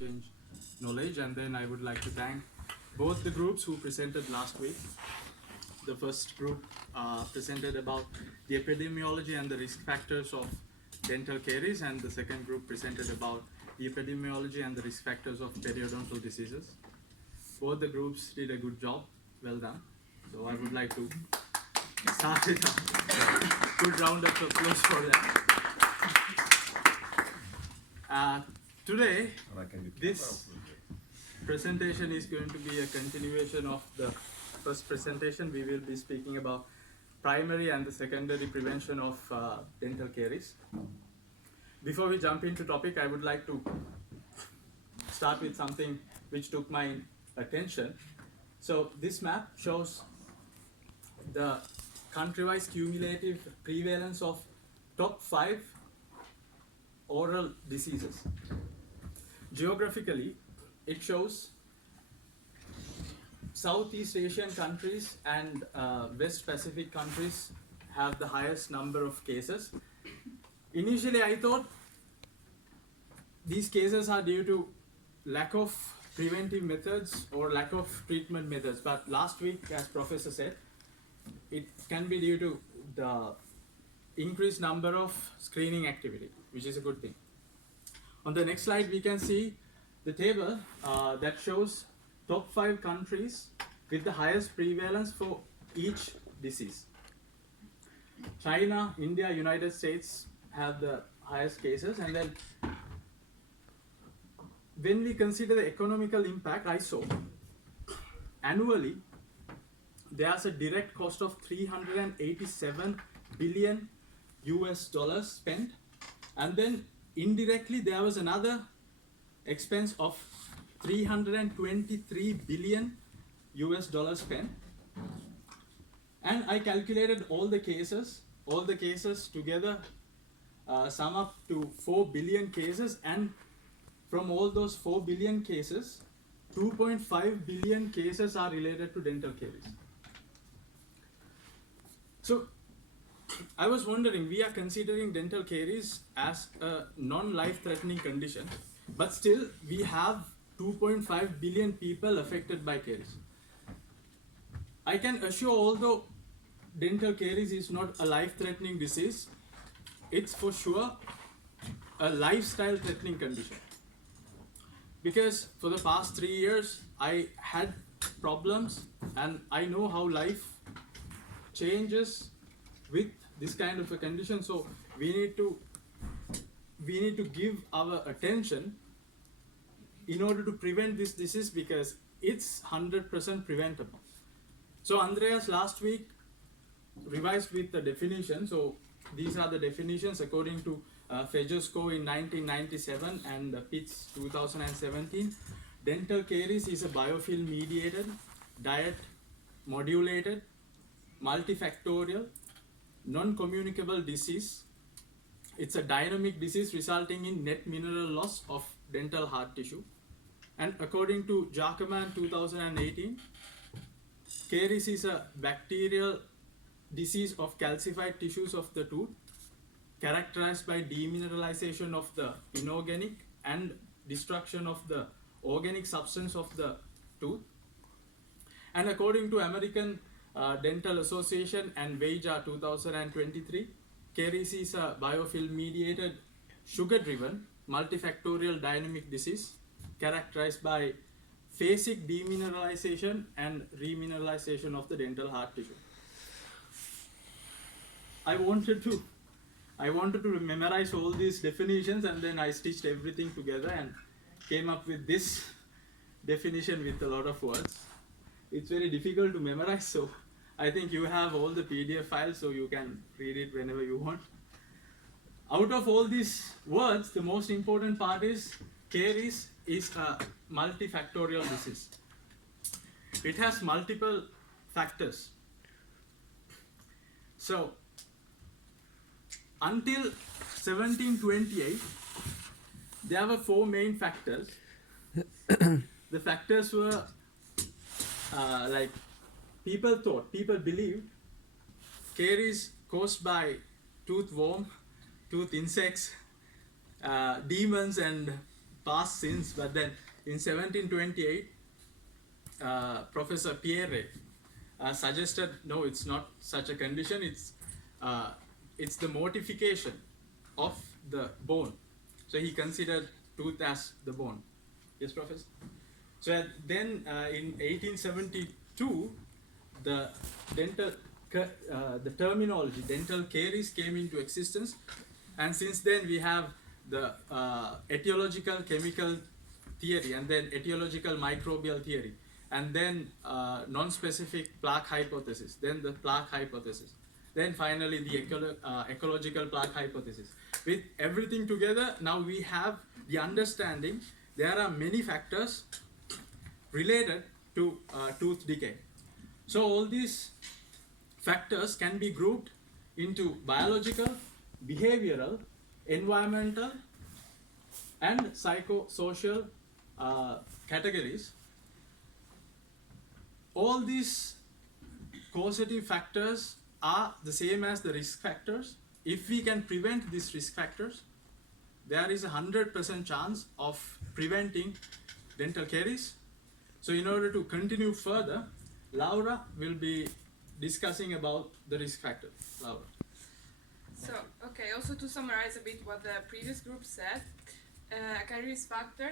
exchange knowledge. And then I would like to thank both the groups who presented last week. The first group presented about the epidemiology and the risk factors of dental caries, and the second group presented about the epidemiology and the risk factors of periodontal diseases. Both the groups did a good job. Well done. So I would like to start with a good round of applause for that. Today, this presentation is going to be a continuation of the first presentation. We will be speaking about primary and the secondary prevention of dental caries. Before we jump into topic, I would like to start with something which took my attention. So this map shows the country-wise cumulative prevalence of top 5 oral diseases. Geographically, it shows Southeast Asian countries and West Pacific countries have the highest number of cases. Initially, I thought these cases are due to lack of preventive methods or lack of treatment methods. But last week, as Professor said, it can be due to the increased number of screening activity, which is a good thing. On the next slide, we can see the table that shows top 5 countries with the highest prevalence for each disease. China, India, United States have the highest cases, and then when we consider the economical impact, I saw annually there's a direct cost of $387 billion spent, and then indirectly there was another expense of $323 billion spent. And I calculated all the cases together sum up to 4 billion cases, and from all those 4 billion cases, 2.5 billion cases are related to dental caries. So I was wondering, we are considering dental caries as a non-life-threatening condition, but still we have 2.5 billion people affected by caries. I can assure, although dental caries is not a life-threatening disease, it's for sure a lifestyle-threatening condition. Because for the past 3 years, I had problems, and I know how life changes with this kind of a condition. So we need to give our attention in order to prevent this disease, because it's 100% preventable. So Andreas last week revised with the definition. So these are the definitions according to Fejesco in 1997 and Pitts 2017. Dental caries is a biofilm mediated, diet modulated, multifactorial, non-communicable disease. It's a dynamic disease resulting in net mineral loss of dental hard tissue. And according to Jacoman 2018, caries is a bacterial disease of calcified tissues of the tooth, characterized by demineralization of the inorganic and destruction of the organic substance of the tooth. And according to American Dental Association and Veja 2023, caries is a biofilm mediated, sugar-driven, multifactorial dynamic disease characterized by phasic demineralization and remineralization of the dental hard tissue. I wanted to memorize all these definitions, and then I stitched everything together and came up with this definition with a lot of words. It's very difficult to memorize, so I think you have all the PDF files, so you can read it whenever you want. Out of all these words, the most important part is caries is a multifactorial disease. It has multiple factors. So until 1728, there were 4 main factors. The factors were like people believed caries caused by tooth worm, tooth insects, demons and passed since, but then in 1728, Professor Pierre suggested, no, it's not such a condition, it's the mortification of the bone. So he considered tooth as the bone. Yes, Professor? So then in 1872, the the terminology dental caries came into existence, and since then we have the etiological chemical theory, and then etiological microbial theory, and then non-specific plaque hypothesis, then the plaque hypothesis, then finally the ecological plaque hypothesis. With everything together, now we have the understanding there are many factors related to tooth decay. So all these factors can be grouped into biological, behavioral, environmental, and psychosocial categories. All these causative factors are the same as the risk factors. If we can prevent these risk factors, there is a 100% chance of preventing dental caries. So in order to continue further, Laura will be discussing about the risk factors. Laura. So, okay, also to summarize a bit what the previous group said, a caries factor